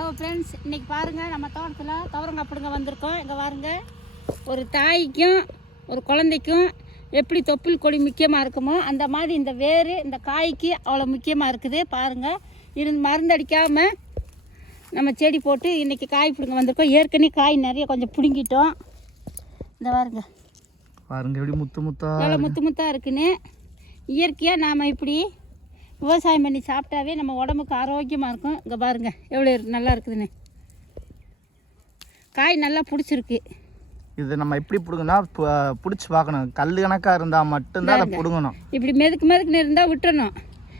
Hello friends இன்னைக்கு பாருங்க நம்ம தோட்டத்தில் துவரங்க அப்படிங்க வந்திருக்கோம். இங்கே பாருங்க ஒரு தாய்க்கும் ஒரு குழந்தைக்கும் எப்படி தொப்புள் கொடி முக்கியமாக இருக்குமோ அந்த மாதிரி இந்த வேர் இந்த காய்க்கு அவ்வளோ முக்கியமாக இருக்குது. பாருங்க இருந்து மருந்து அடிக்காமல் நம்ம செடி போட்டு இன்னைக்கு காய் பிடுங்க வந்திருக்கோம். ஏற்கனவே காய் நிறைய கொஞ்சம் பிடுங்கிட்டோம் இந்த பாருங்க. பாருங்க எப்படி முத்து முத்தா முத்து முத்தாக இருக்குன்னு. இயற்கையாக நாம் இப்படி விவசாயம் பண்ணி சாப்பிட்டாவே நம்ம உடம்புக்கு ஆரோக்கியமாக இருக்கும். இங்கே பாருங்கள் எவ்வளோ நல்லா இருக்குதுன்னு. காய் நல்லா பிடிச்சிருக்கு. இது நம்ம எப்படி பிடுங்கன்னா பிடிச்சி பார்க்கணும். கல் கணக்காக இருந்தால் மட்டும்தான் அதை பிடுங்கணும். இப்படி மெதுக்கு மெதுக்குன்னு இருந்தால் விட்டுறணும்.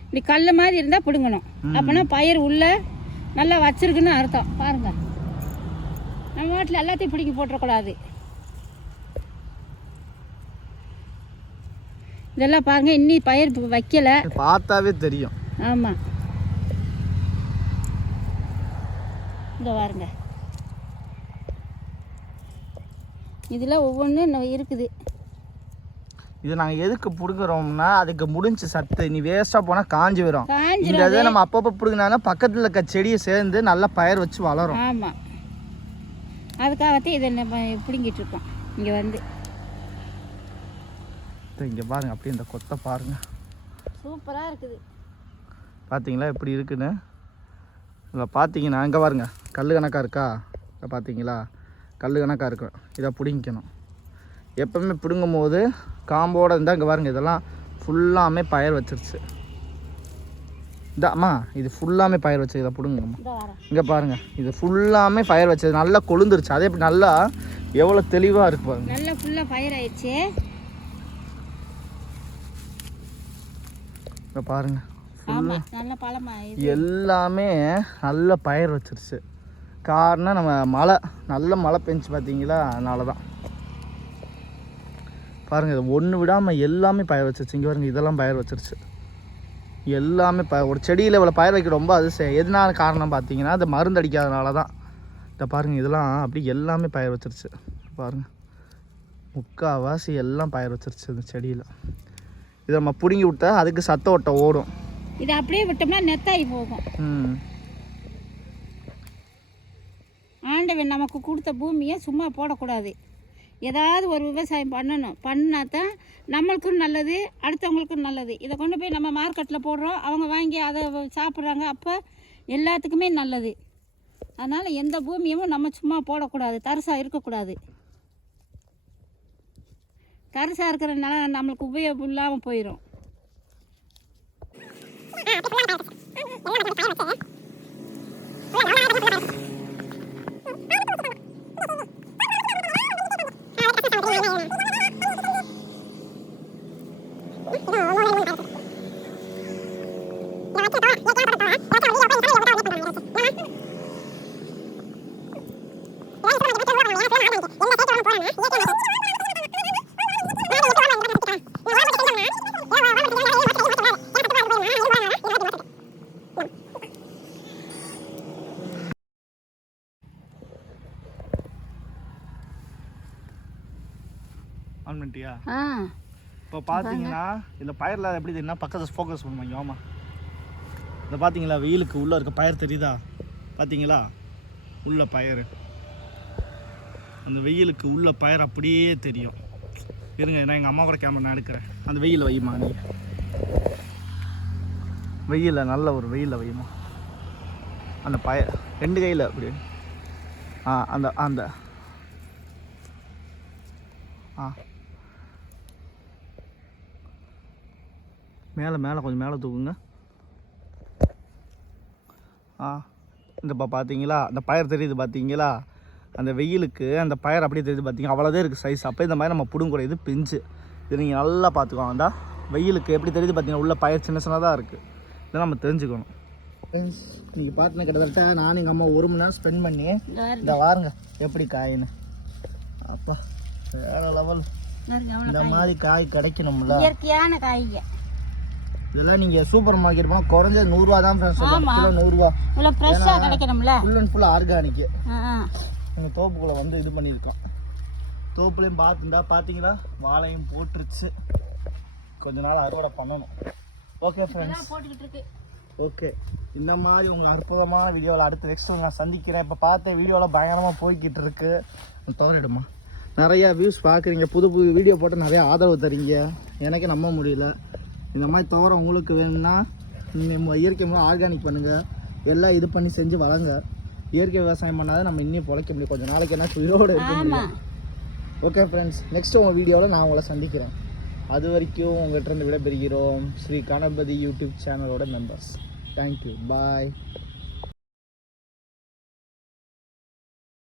இப்படி கல் மாதிரி இருந்தால் பிடுங்கணும். அப்போனா பயிர் உள்ள நல்லா வச்சிருக்குன்னு அர்த்தம். பாருங்கள் நம்ம வீட்டில் எல்லாத்தையும் பிடிங்கி போட்டுறக்கூடாது. இதெல்லாம் பாருங்கள் இன்னி பயிர் வைக்கலை. பார்த்தாவே தெரியும். ஆமாம் இங்கே பாருங்க. இதில் ஒவ்வொன்றும் இன்னும் இருக்குது. இது நாங்கள் எதுக்கு பிடுங்குறோம்னா அதுக்கு முடிஞ்ச சத்து. நீ வேஸ்ட்டாக போனால் காஞ்சி வரும். இந்த இதை நம்ம அப்பப்போ பிடுங்கினா பக்கத்தில் இருக்க செடியை சேர்ந்து நல்லா பயிர் வச்சு வளரும். ஆமாம் அதுக்காகத்தான் இதை நம்ம பிடுங்கிட்டு இருக்கோம். இங்கே வந்து. இங்கே பாருங்க அப்படியே இந்த கொத்தை பாருங்க. சூப்பராக இருக்குது. பார்த்தீங்களா எப்படி இருக்குன்னு? இதில் பார்த்தீங்கன்னா இங்கே பாருங்க கல் கணக்காக இருக்கா? இதை பார்த்தீங்களா கல் கணக்காக இருக்கும். இதை பிடுங்கிக்கணும். எப்பவுமே பிடுங்கும் போது காம்போட இருந்தால் இங்கே பாருங்க இதெல்லாம் ஃபுல்லாமே பயிர் வச்சிருச்சு. இந்த அம்மா இது ஃபுல்லாமே பயிர் வச்சு இதை பிடுங்கம்மா இங்கே பாருங்க இது ஃபுல்லாமே பயிர் வச்சது நல்லா கொழுந்துருச்சு. அதே இப்படி நல்லா எவ்வளோ தெளிவாக இருக்கு பாருங்க. நல்லா ஃபுல்லாக பயிர் ஆயிடுச்சு. இங்கே பாருங்க. ஆமாம் நல்ல பழமாக எல்லாமே நல்ல பயிர் வச்சிருச்சு. காரணம் நம்ம மழை நல்ல மழை பெஞ்சு பார்த்தீங்களா அதனால தான் பாருங்கள் இது ஒன்று விடாமல் எல்லாமே பயிர் வச்சிருச்சு. இங்கே பாருங்க இதெல்லாம் பயிர் வச்சிருச்சு. எல்லாமே ப ஒரு செடியில் இவ்வளோ பயிர் வைக்க ரொம்ப அதிசயம். எதனால காரணம் பார்த்தீங்கன்னா அது மருந்து அடிக்காதனால தான் இதை பாருங்கள் இதெல்லாம் அப்படி எல்லாமே பயிர் வச்சிருச்சு. பாருங்கள் முக்கால்வாசி எல்லாம் பயிர் வச்சிருச்சு இந்த செடியில். இதை நம்ம பிடுங்கி விட்டா அதுக்கு சத்த ஓட்டம் ஓடும். இதை அப்படியே விட்டோம்னா நெத்தாகி போகும். ம். ஆண்டவன் நமக்கு கொடுத்த பூமியை சும்மா போடக்கூடாது. ஏதாவது ஒரு விவசாயம் பண்ணணும். பண்ணா தான் நம்மளுக்கும் நல்லது அடுத்தவங்களுக்கும் நல்லது. இதை கொண்டு போய் நம்ம மார்க்கெட்டில் போடுறோம். அவங்க வாங்கி அதை சாப்பிட்றாங்க. அப்போ எல்லாத்துக்குமே நல்லது. அதனால் எந்த பூமியும் நம்ம சும்மா போடக்கூடாது. தரிசாக இருக்கக்கூடாது. தரிசாக இருக்கிறதுனால நம்மளுக்கு உபயோகம் இல்லாமல் போயிடும் ஆன் பண்ணிட்டியா? இப்போ பார்த்தீங்கன்னா இதில் பயிரில் எப்படி தெரியும்னா பக்கத்தில் ஃபோக்கஸ் பண்ணுவாங்க ஆமா இதை பார்த்தீங்களா வெயிலுக்கு உள்ளே இருக்க பயிர் தெரியுதா? பார்த்தீங்களா உள்ள பயிர். அந்த வெயிலுக்கு உள்ள பயிர் அப்படியே தெரியும். இருங்க நான் எங்கள் அம்மா கூட கேமரா நான் எடுக்கிறேன். அந்த வெயிலில் வையுமா நீ? வெயிலில் நல்ல ஒரு வெயிலில் வையுமா? அந்த பய ரெண்டு கையில் அப்படி. ஆ அந்த அந்த. ஆ. மேலே மேலே கொஞ்சம் மேலே தூக்குங்க. ஆ இந்தப்பா பார்த்தீங்களா அந்த பயிர் தெரியுது பார்த்தீங்களா அந்த வெயிலுக்கு அந்த பயிர் அப்படியே தெரியுது பார்த்தீங்க அவ்வளோதான் இருக்குது சைஸ் அப்போ இந்த மாதிரி நம்ம பிடுங்கக்கூட இது பிஞ்சு. இது நீங்கள் நல்லா பார்த்துக்கோங்க. அந்த வெயிலுக்கு எப்படி தெரியுது பார்த்தீங்கன்னா உள்ள பயிர் சின்ன சின்னதாக இருக்குது இதை நம்ம தெரிஞ்சுக்கணும். நீங்கள் பார்த்துன கிட்டத்தட்ட நானும் எங்கள் அம்மா ஒரு மணி நேரம் ஸ்பெண்ட் பண்ணி. இந்த வாருங்க எப்படி காயின்னு. அப்பா வேற லெவல் இந்த காய். மாதிரி காய் கிடைக்கணும்ல. இயற்கையான காய்ங்க. இதெல்லாம் நீங்கள் சூப்பர் மார்க்கெட் போனால் குறைஞ்சது நூறுரூவா தான் ஃப்ரெண்ட்ஸ் ஆமா. கிலோ நூறுரூவா இவ்வளோ ஃப்ரெஷ்ஷாக கிடைக்கணும்ல. ஃபுல் அண்ட் ஃபுல் ஆர்கானிக்கு ஆ ஆ. எங்கள் தோப்புக்குள்ளே வந்து இது பண்ணியிருக்கோம். தோப்புலையும் பார்த்துருந்தா பார்த்தீங்களா? வாழையும் போட்டுருச்சு. கொஞ்ச நாள் அறுவடை பண்ணணும். ஓகே ஃப்ரெண்ட்ஸ் ஓகே இந்த மாதிரி உங்கள் அற்புதமான வீடியோவில் அடுத்த நெக்ஸ்ட் நான் சந்திக்கிறேன். இப்போ பார்த்த வீடியோவில் பயங்கரமாக போய்கிட்டு இருக்கு. தவறிடுமா நிறைய வியூஸ் பார்க்குறீங்க. புது புது வீடியோ போட்டு நிறைய ஆதரவு தரீங்க. எனக்கு நம்ப முடியல. இந்த மாதிரி தவிர உங்களுக்கு வேணும்னா நம்ம இயற்கை முறை ஆர்கானிக் பண்ணுங்கள் எல்லாம் இது பண்ணி செஞ்சு வளங்க இயற்கை விவசாயம் பண்ணாதான் நம்ம இன்னும் பொழைக்க முடியும். கொஞ்சம் நாளைக்கு என்ன உயிரோடு இருக்க முடியும். ஓகே ஃப்ரெண்ட்ஸ் நெக்ஸ்ட் உங்கள் வீடியோவில் நான் உங்களை சந்திக்கிறேன். அது வரைக்கும் உங்கள்கிட்ட இருந்து விடைபெறுகிறோம். ஸ்ரீ கணபதி யூடியூப் சேனலோட மெம்பர்ஸ் தேங்க்யூ பாய்